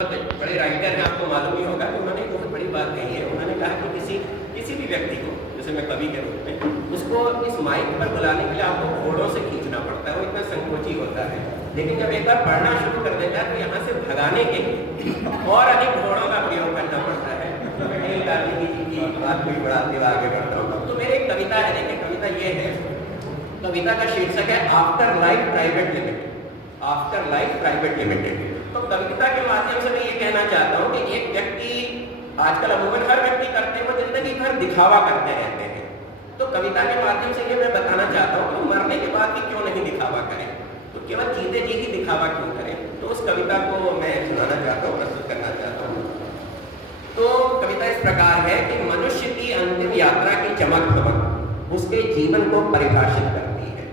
बड़े राइटर हैं, आपको मालूम ही होगा कि उन्होंने एक बहुत बड़ी बात कही है। उन्होंने कहा कि किसी भी व्यक्ति को, जैसे मैं कवि के रूप में, उसको इस माइक पर बुलाने के लिए आपको घोड़ों से खींचना पड़ता है, वो इतना संकोची होता है। लेकिन जब एक बार पढ़ना शुरू कर देता है तो यहाँ से भगाने के लिए और अधिक घोड़ों का प्रयोग करना पड़ता है। मैं गांधी जी की बात भी बढ़ाते हुए आगे बढ़ता हूँ। तो मेरी एक कविता है, देखिए कविता ये है, कविता का शीर्षक है after life private limited. After life private limited. तो कविता के माध्यम से मैं ये कहना चाहता हूँ कि एक व्यक्ति, आजकल अमूमन हर व्यक्ति करते हैं, वो जिंदगी भर दिखावा करते रहते हैं। तो कविता के माध्यम से ये मैं बताना चाहता हूँ कि मरने के बाद भी क्यों नहीं दिखावा करें, तो केवल जीते जी ही दिखावा क्यों करें। तो उस कविता को मैं सुनाना चाहता हूँ, प्रस्तुत करना चाहता हूँ। तो कविता इस प्रकार है कि मनुष्य की अंतिम यात्रा की चमक धमक उसके जीवन को परिभाषित करती है।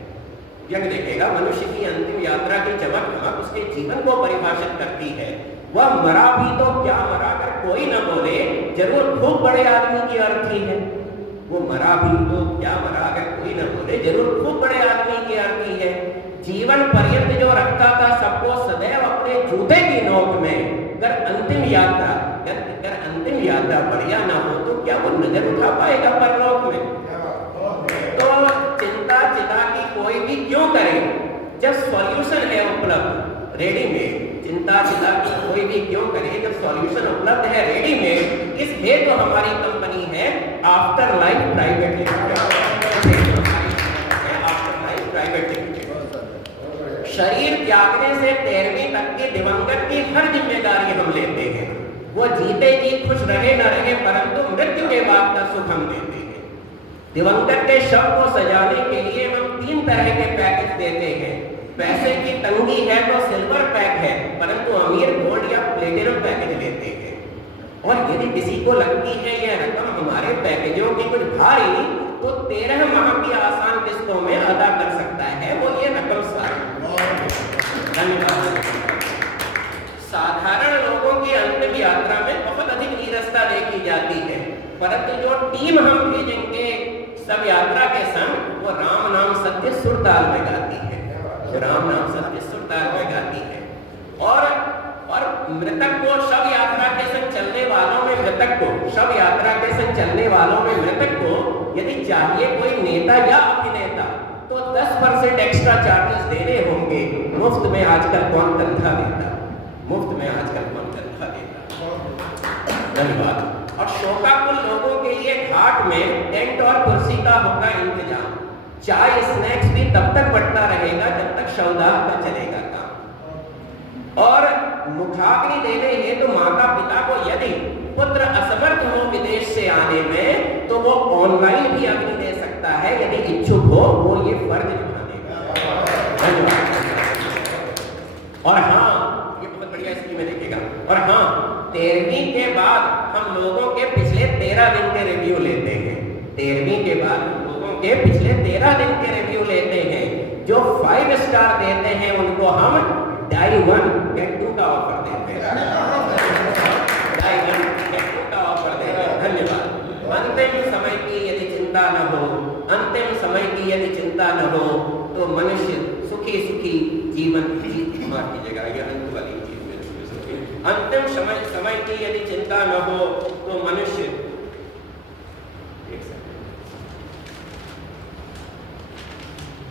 व्यंग देखेगा, मनुष्य की अंतिम यात्रा की चमक धमक उसके जीवन को परिभाषित करती है। वह मरा भी तो क्या मरा कर कोई न बोले, जरूर खूब बड़े आदमी की अर्थी है। वो मरा भी तो क्या मरा अगर कोई न बोले, जरूर खूब बड़े आदमी की अर्थी है। जीवन पर्यंत जो रखता था सबको सदैव अपने जूते की नोक में, अगर अंतिम यात्रा बढ़िया ना हो तो क्या वो नजर उठा पाएगा परलोक में। तो चिंता चिता की कोई भी क्यों करे, जब सॉल्यूशन है उपलब्ध रेडीमेड। चिंता चिता की कोई भी क्यों करे, जब सॉल्यूशन उपलब्ध है रेडीमेड। इस हेतु तो हमारी कंपनी है after life private limited. After life private limited. शरीर त्यागने से 13वीं तक के दिवंगत की हर जिम्मेदारी हम लेते हैं। वो जीते जी खुश रहे न रहे, परंतु मृत्यु के बाद का सुख हम देते हैं। दिवंगत के शव को सजाने के लिए हम 3 तरह के पैकेज देते हैं। पैसे की तंगी है तो सिल्वर पैक है, परंतु अमीर गोल्ड या प्लेटिनम पैकेज लेते हैं। और यदि किसी को लगती है यह रकम हमारे पैकेजों की कुछ भारी, तो 13 माह की आसान किस्तों में अदा कर सकता है वो ये रकम सारी। धन्यवाद। साधारण लोगों की अंतिम यात्रा में बहुत अधिक नीरसता देखी जाती है, परंतु जो टीम हम भेजेंगे सब यात्रा के संग, वो राम नाम सत्य सुर ताल में गाती है। राम नाम सत्य सुर ताल में गाती है। और मृतक को शव यात्रा के संग चलने वालों में, मृतक को शव यात्रा के संग चलने वालों में मृतक को यदि चाहिए कोई नेता या अभिनेता, तो 10% एक्स्ट्रा चार्जेस देने होंगे। मुफ्त में आजकल कौन तनख्वाह देता, मुफ्त में आजकल कौन तनख्वाह देता। धन्यवाद। और शोकाकुल लोगों के लिए घाट में टेंट और कुर्सी का होगा इंतजाम। चाय स्नैक्स भी तब तक बढ़ता रहेगा जब तक शवदाह का चलेगा काम। और मुखाग्नि देने हेतु माता पिता को यदि पुत्र असमर्थ हो विदेश से आने में, तो वो ऑनलाइन भी अग्नि दे सकता है यदि इच्छुक हो वो ये फर्ज निभाने का। और हाँ, ये बहुत बढ़िया स्कीम है, देखिएगा। और हाँ, 13वीं के बाद हम लोगों के पिछले 13 दिन के रिव्यू लेते हैं। 13वीं के बाद हम लोगों के पिछले 13 दिन के रिव्यू लेते हैं। जो 5 स्टार देते हैं उनको हम डाई 1 गेट 2 का ऑफर देते हैं। डाई 1 गेट 2 का ऑफर देते हैं। धन्यवाद। अंतिम समय की यदि चिंता न हो, अंतिम समय की यदि चिंता न हो, तो मनुष्य सुखी सुखी जीवन माफ कीजिएगा, ये अंत वाली चीज में अंतिम समय की यदि चिंता न हो तो मनुष्य,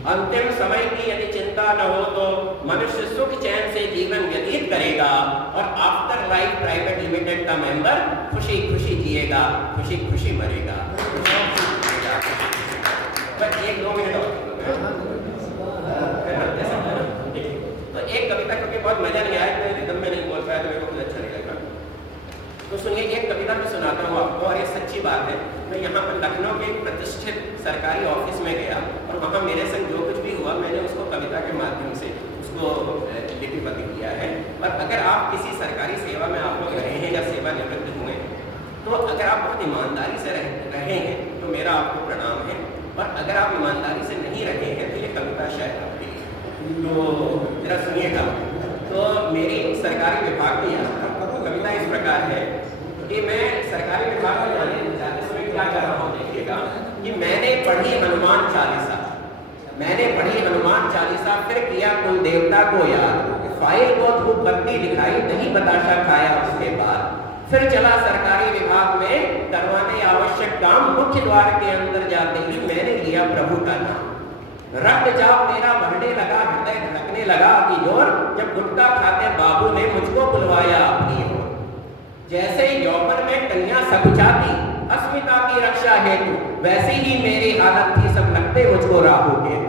अंतिम समय की यदि चिंता न हो तो मनुष्य सुख चैन से जीवन व्यतीत करेगा और आफ्टर लाइफ प्राइवेट लिमिटेड का मेंबर खुशी खुशी जिएगा, खुशी खुशी मरेगा। बस 1-2 मिनट और। तो एक कविता, क्योंकि बहुत मजा नहीं आया, तो रिदम में नहीं बोल पाया तो मेरे को कुछ अच्छा नहीं लगा। तो सुनिए, एक कविता मैं सुनाता हूँ आपको, और ये सच्ची बात है। मैं यहाँ पर लखनऊ के एक प्रतिष्ठित सरकारी ऑफिस में गया और वहाँ मेरे संग जो कुछ भी हुआ मैंने उसको कविता के माध्यम से उसको लिपिबद्ध किया है। और अगर आप किसी सरकारी सेवा में आप लोग रहे हैं या सेवानिवृत्त हुए, तो अगर आप बहुत ईमानदारी से रहे हैं तो मेरा आपको प्रणाम है। और अगर आप ईमानदारी से नहीं रहे हैं तो ये कविता शायद आपके लिए, तो जरा सुनिएगा। तो मेरी सरकारी विभाग की यात्रा, कविता इस प्रकार है कि मैं सरकारी विभाग में जाते समय क्या कर रहा हूँ, देखिएगा कि मैंने पढ़ी हनुमान चालीसा, फिर किया कुल देवता को याद। फाइल को धूप बत्ती दिखाई, दही बताशा खाया, उसके बाद फिर चला सरकारी विभाग में करवाने आवश्यक काम। मुख्य द्वार के अंदर जाते ही मैंने लिया प्रभु का नाम। रक्तचाप मेरा बढ़ने लगा, हृदय धड़कने लगा कि जोर। जब गुटखा खाते बाबू ने मुझको बुलवाया अपनी ओर। जैसे यौवन में कन्या सकुचाती, अस्मिता की रक्षा हेतु, वैसी ही मेरी हालत थी, सब लगते मुझको राहु के।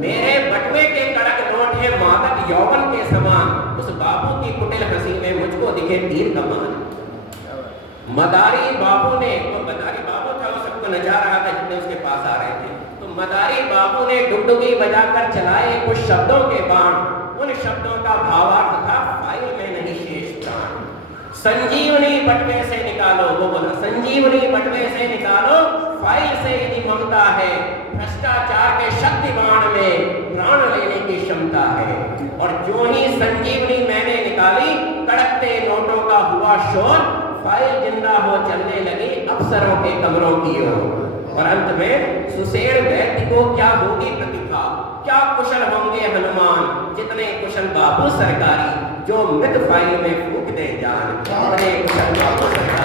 मेरे बटुए के कड़क नोट है मादक यौवन के समान, उस बाबू की कुटिल हंसी में मुझको दिखे तीर कमान। मदारी बाबू ने, वो मदारी बाबू था, वो सबको नचा रहा था जितने उसके पास आ रहे थे। तो मदारी बाबू ने डुगडुगी बजाकर चलाए कुछ शब्दों के बाण। उन शब्दों का भावार्थ था फाइल में नहीं शेष प्राण। संजीवनी बटवे से निकालो, वो बोला संजीवनी बटवे से निकालो, फाइल से यदि ममता है, भ्रष्टाचार के शक्ति बाण में प्राण लेने की क्षमता है। और जो ही संजीवनी मैंने निकाली, कड़कते नोटों का हुआ शोर, फाइल जिंदा हो चलने लगी अफसरों के कमरों की ओर। और अंत में सुशेर वैद्य को क्या होगी प्रतिभा, क्या कुशल होंगे हनुमान, जितने कुशल बाबू सरकारी, जो मृत फाइल में फूक दे जान। कुशल बाबू सरकारी।